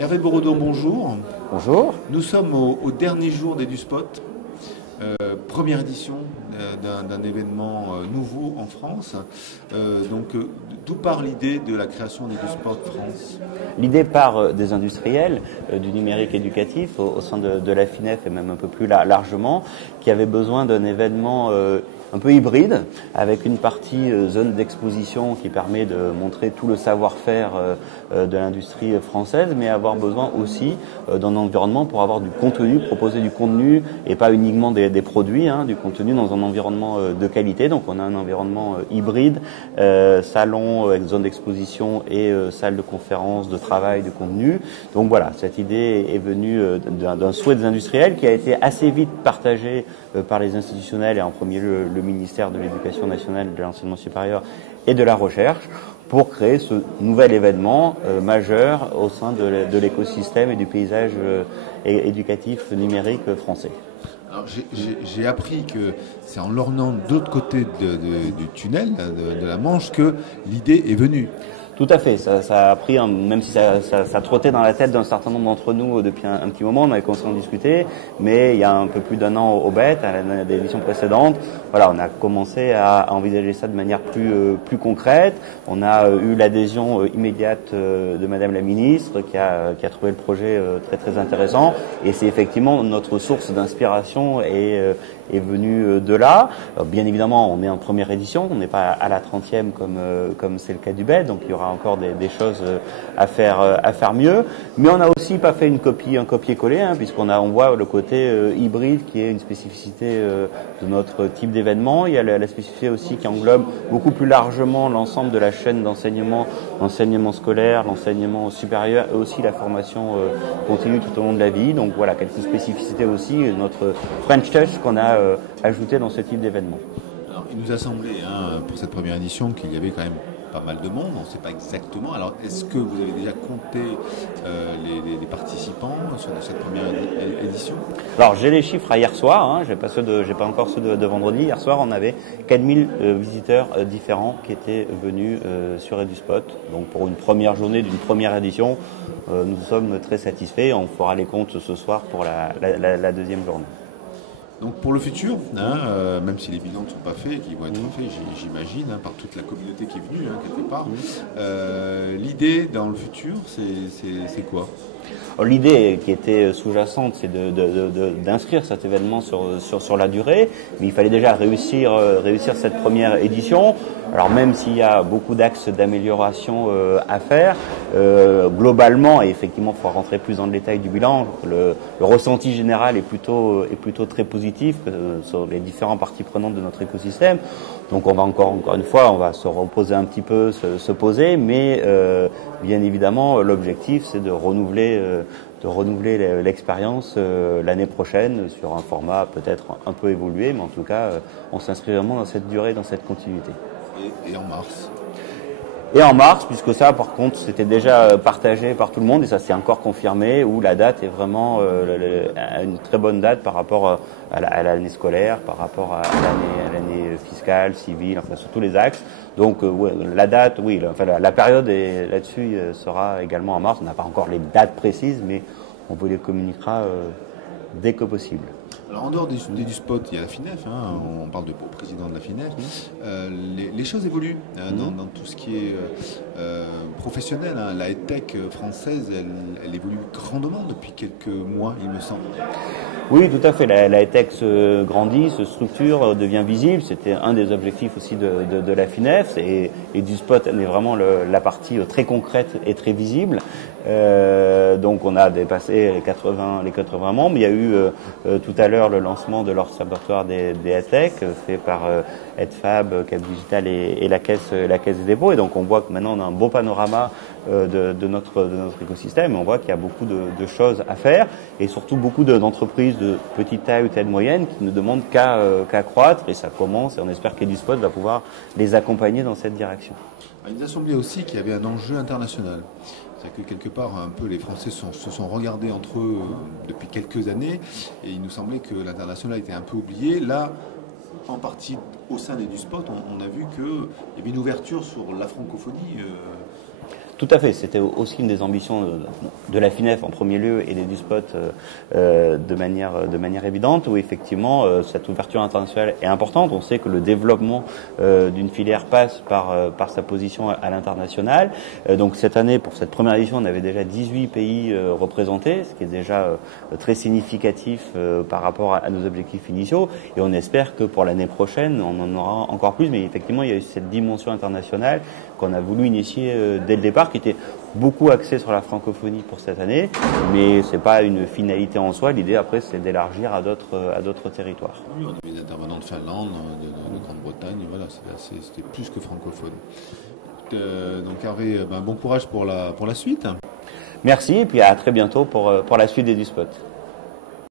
Hervé Borodon, bonjour. Bonjour. Nous sommes au dernier jour d'EduSpot, première édition d'un événement nouveau en France. D'où part l'idée de la création d'EduSpot France? L'idée part des industriels du numérique éducatif au sein de la FINEF et même un peu plus largement, qui avaient besoin d'un événement un peu hybride, avec une partie zone d'exposition qui permet de montrer tout le savoir-faire de l'industrie française, mais avoir besoin aussi d'un environnement pour avoir du contenu, proposer du contenu et pas uniquement des produits, du contenu dans un environnement de qualité. Donc on a un environnement hybride, salon avec zone d'exposition et salle de conférence, de travail, de contenu. Donc voilà, cette idée est venue d'un souhait des industriels qui a été assez vite partagé par les institutionnels et en premier lieu le ministère de l'Éducation nationale, de l'enseignement supérieur et de la recherche pour créer ce nouvel événement majeur au sein de l'écosystème et du paysage éducatif numérique français. Alors j'ai appris que c'est en lorgnant de l'autre côté du tunnel, de la Manche, que l'idée est venue. Tout à fait, ça a pris, même si ça trottait dans la tête d'un certain nombre d'entre nous depuis un petit moment, on avait commencé à en discuter, mais il y a un peu plus d'un an au BET, à l'édition précédente, voilà, on a commencé à envisager ça de manière plus concrète. On a eu l'adhésion immédiate de Madame la Ministre qui a trouvé le projet très intéressant, et c'est effectivement notre source d'inspiration est venue de là. Alors, bien évidemment, on est en première édition, on n'est pas à la 30e comme c'est le cas du BET, donc il y aura encore des choses à faire mieux, mais on n'a aussi pas fait un copier-coller, puisqu'on voit le côté hybride qui est une spécificité de notre type d'événement. Il y a la spécificité aussi qui englobe beaucoup plus largement l'ensemble de la chaîne d'enseignement, l'enseignement scolaire, l'enseignement supérieur et aussi la formation continue tout au long de la vie. Donc voilà, quelques spécificités aussi, notre French Touch qu'on a ajouté dans ce type d'événement. Alors, il nous a semblé, pour cette première édition, qu'il y avait quand même pas mal de monde, on ne sait pas exactement. Alors, est-ce que vous avez déjà compté les participants sur cette première édition? Alors, j'ai les chiffres à hier soir, j'ai pas encore ceux de vendredi. Hier soir, on avait 4000 visiteurs différents qui étaient venus sur EduSpot. Donc, pour une première journée d'une première édition, nous sommes très satisfaits. On fera les comptes ce soir pour la deuxième journée. Donc pour le futur, même si les bilans ne sont pas faits, qui vont être faits, j'imagine, par toute la communauté qui est venue, quelque part, l'idée dans le futur, c'est quoi? L'idée qui était sous-jacente, c'est d'inscrire cet événement sur la durée, mais il fallait déjà réussir cette première édition. Alors même s'il y a beaucoup d'axes d'amélioration à faire, globalement, et effectivement, il faut rentrer plus dans le détail du bilan, le ressenti général est plutôt très positif sur les différentes parties prenantes de notre écosystème. Donc on va encore une fois, on va se reposer un petit peu, se poser, mais bien évidemment, l'objectif, c'est de renouveler l'expérience l'année prochaine sur un format peut-être un peu évolué, mais en tout cas, on s'inscrit vraiment dans cette durée, dans cette continuité. Et en mars? Et en mars, puisque ça, par contre, c'était déjà partagé par tout le monde, et ça s'est encore confirmé, où la date est vraiment une très bonne date par rapport à l'année scolaire, par rapport à l'année fiscale, civile, enfin sur tous les axes. Donc la date, oui, la période là-dessus sera également en mars. On n'a pas encore les dates précises, mais on vous les communiquera dès que possible. Alors en dehors d'EduSpot, il y a la FINEF, on parle au président de la FINEF. Les choses évoluent dans tout ce qui est professionnel. La EdTech française, elle évolue grandement depuis quelques mois, il me semble. Oui, tout à fait. La EdTech se grandit, se structure, devient visible. C'était un des objectifs aussi de la FINEF. Et EduSpot est vraiment la partie très concrète et très visible. Donc on a dépassé les 80 membres. Il y a eu tout à l'heure le lancement de l'Observatoire des EdTech fait par EdFab, Cap Digital et la Caisse des dépôts. Et donc on voit que maintenant on a un beau panorama de notre écosystème. On voit qu'il y a beaucoup de choses à faire et surtout beaucoup d'entreprises de petite taille ou taille moyenne qui ne demandent qu'à croître, et ça commence, et on espère qu'EduSpot va pouvoir les accompagner dans cette direction. Il nous a semblé aussi qu'il y avait un enjeu international. C'est-à-dire que quelque part, un peu, les Français se sont regardés entre eux depuis quelques années, et il nous semblait que l'international était un peu oublié. Là, en partie au sein d'EduSpot, on a vu qu'il y avait une ouverture sur la francophonie. Tout à fait, c'était aussi une des ambitions de la FINEF en premier lieu et des DUSPOT de manière évidente, où effectivement cette ouverture internationale est importante. On sait que le développement d'une filière passe par sa position à l'international. Donc cette année, pour cette première édition, on avait déjà 18 pays représentés, ce qui est déjà très significatif par rapport à nos objectifs initiaux. Et on espère que pour l'année prochaine, on en aura encore plus. Mais effectivement, il y a eu cette dimension internationale qu'on a voulu initier dès le départ, qui était beaucoup axée sur la francophonie pour cette année, mais c'est pas une finalité en soi. L'idée après, c'est d'élargir à d'autres territoires. Oui, on avait des intervenants de Finlande, de Grande-Bretagne, voilà, c'était plus que francophone. Donc Hervé, bon courage pour la suite. Merci et puis à très bientôt pour la suite des DUSPOT.